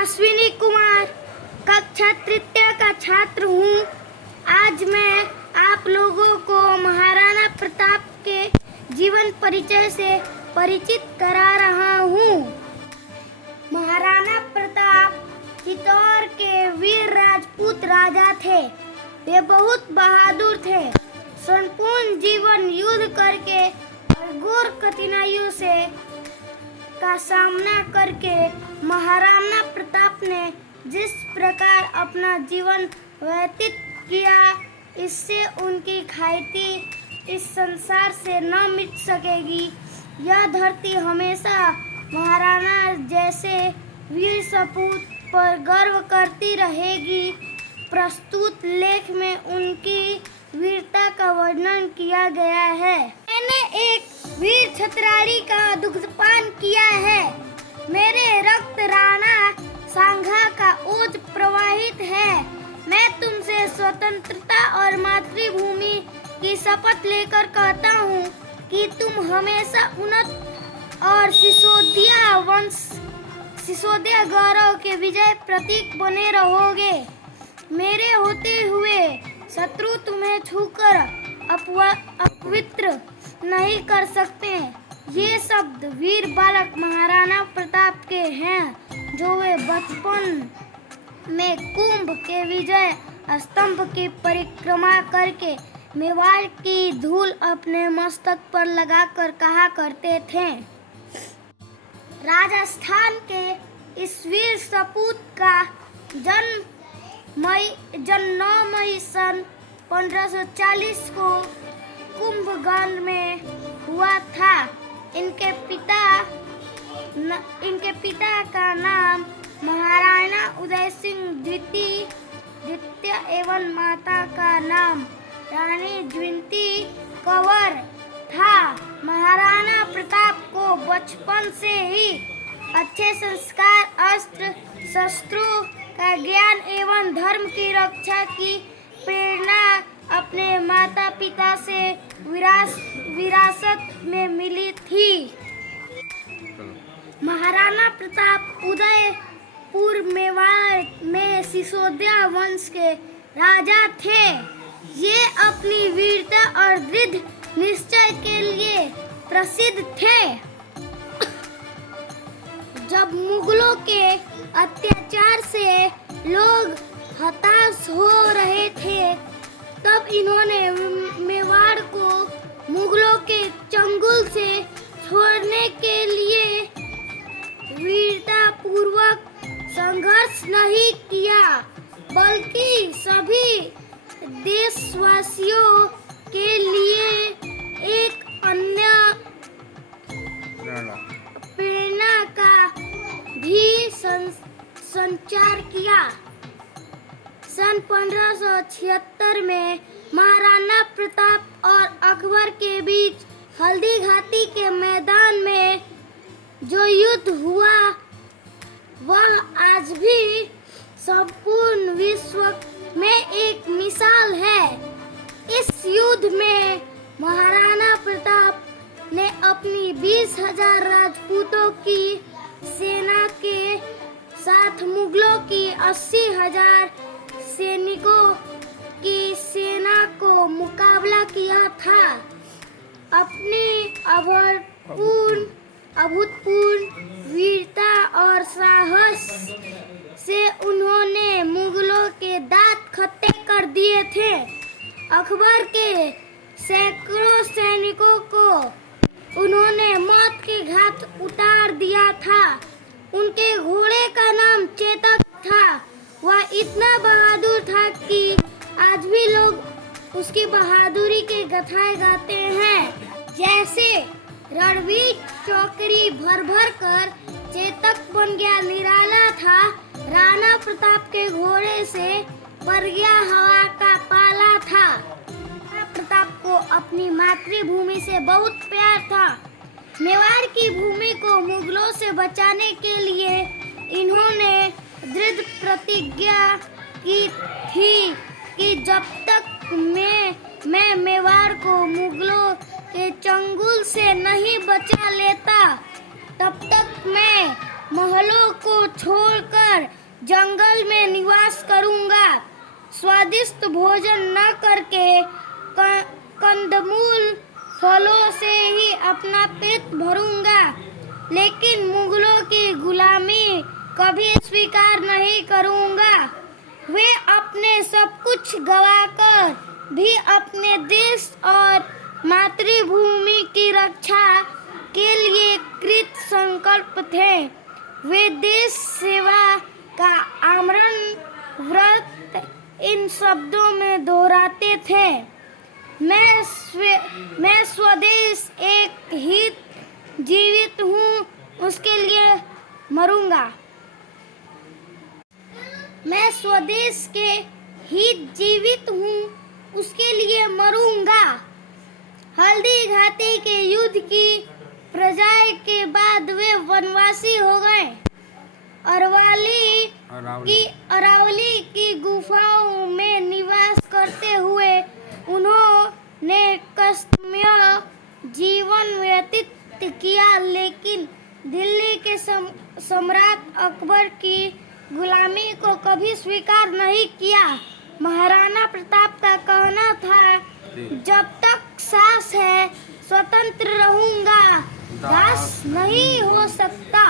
अश्विनी कुमार कक्षा तृतीय का छात्र हूँ। आज मैं आप लोगों को महाराणा प्रताप के जीवन परिचय से परिचित करा रहा हूँ। महाराणा प्रताप चित्तौड़ के वीर राजपूत राजा थे। वे बहुत बहादुर थे। संपूर्ण जीवन युद्ध करके और घोर कठिनाइयों से का सामना करके महाराणा प्रताप ने जिस प्रकार अपना जीवन व्यतीत किया, इससे उनकी ख्याति इस संसार से न मिट सकेगी। यह धरती हमेशा महाराणा जैसे वीर सपूत पर गर्व करती रहेगी। प्रस्तुत लेख में उनकी वीरता का वर्णन किया गया है। मैंने एक वीर छत्रारी का दुग्धपान किया है। मेरे रक्त राणा सांगा का ओज प्रवाहित है। मैं तुमसे स्वतंत्रता और मातृभूमि की शपथ लेकर कहता हूँ कि तुम हमेशा उन्नत और सिसोदिया गौरव के विजय प्रतीक बने रहोगे। मेरे होते हुए शत्रु तुम्हें छूकर अपवित्र नहीं कर सकते। ये शब्द वीर बालक महाराणा प्रताप के हैं, जो वे बचपन में कुंभ के विजय स्तंभ की परिक्रमा करके मेवाड़ की धूल अपने मस्तक पर लगाकर कहा करते थे। राजस्थान के इस वीर सपूत का जन्म 9 मई सन 1540 को कुंभगढ़ में हुआ था। इनके पिता का नाम महाराणा उदय सिंह द्वितीय एवं माता का नाम रानी ज्विंती कंवर था। महाराणा प्रताप को बचपन से ही अच्छे संस्कार, अस्त्र शस्त्रों का ज्ञान एवं धर्म की रक्षा की प्रेरणा अपने माता पिता से विरासत में मिली थी। महाराणा प्रताप उदयपुर मेवाड़ में सिसोदिया वंश के राजा थे। ये अपनी वीरता और दृढ़ निश्चय के लिए प्रसिद्ध थे। जब मुगलों के अत्याचार से लोग हताश हो रहे थे, तब इन्होंने मेवाड़ को मुगलों के चंगुल से छोड़ने के लिए वीरता पूर्वक संघर्ष नहीं किया, बल्कि सभी देशवासियों के लिए एक अन्य प्रेरणा का भी संचार किया। सन 1576 में महाराणा प्रताप और अकबर के बीच हल्दी घाटी के मैदान में जो युद्ध हुआ, वह आज भी संपूर्ण विश्व में एक मिसाल है। इस युद्ध में महाराणा प्रताप ने अपनी 20,000 राजपूतों की सेना के साथ मुगलों की 80,000 सैनिकों की सेना को मुकाबला किया था। अपनी अभूतपूर्व वीरता और साहस से उन्होंने मुगलों के दांत खट्टे कर दिए थे। अकबर के सैकड़ों सैनिकों को उन्होंने मौत के घाट उतार दिया था। उनके घोड़े का नाम चेतक था। वह इतना बहादुर था कि आज भी लोग उसकी बहादुरी के गाथाएं गाते हैं। जैसे रणवीर चौकड़ी भर कर चेतक बन गया निराला था, राणा प्रताप के घोड़े से पर गया हवा का पाला था। राणा प्रताप को अपनी मातृभूमि से बहुत प्यार था। मेवाड़ की भूमि को मुगलों से बचाने के लिए इन्होंने दृढ़ प्रतिज्ञा की थी कि जब तक मैं मेवाड़ को मुगलों के चंगुल से नहीं बचा लेता, तब तक मैं महलों को छोड़कर जंगल में निवास करूंगा। स्वादिष्ट भोजन न करके कंदमूल फलों से ही अपना पेट भरूंगा। लेकिन मुगलों की गुलामी कभी स्वीकार नहीं करूंगा। वे अपने सब कुछ गवाकर भी अपने देश और मातृभूमि की रक्षा के लिए कृत संकल्प थे। वे देश सेवा का आमरण व्रत इन शब्दों में दोहराते थे। मैं स्वदेश एक हित जीवित हूँ, उसके लिए मरूंगा। मैं स्वदेश के हित जीवित हूँ, उसके लिए मरूंगा। हल्दी घाटी के युद्ध की पराजय के बाद वे वनवासी हो गए। अरावली की गुफाओं में निवास करते हुए उन्होंने कष्टमय जीवन व्यतीत किया। लेकिन दिल्ली के सम्राट अकबर की गुलामी को कभी स्वीकार नहीं किया। महाराणा प्रताप का कहना था, जब तक सांस है स्वतंत्र रहूंगा, दास नहीं हो सकता।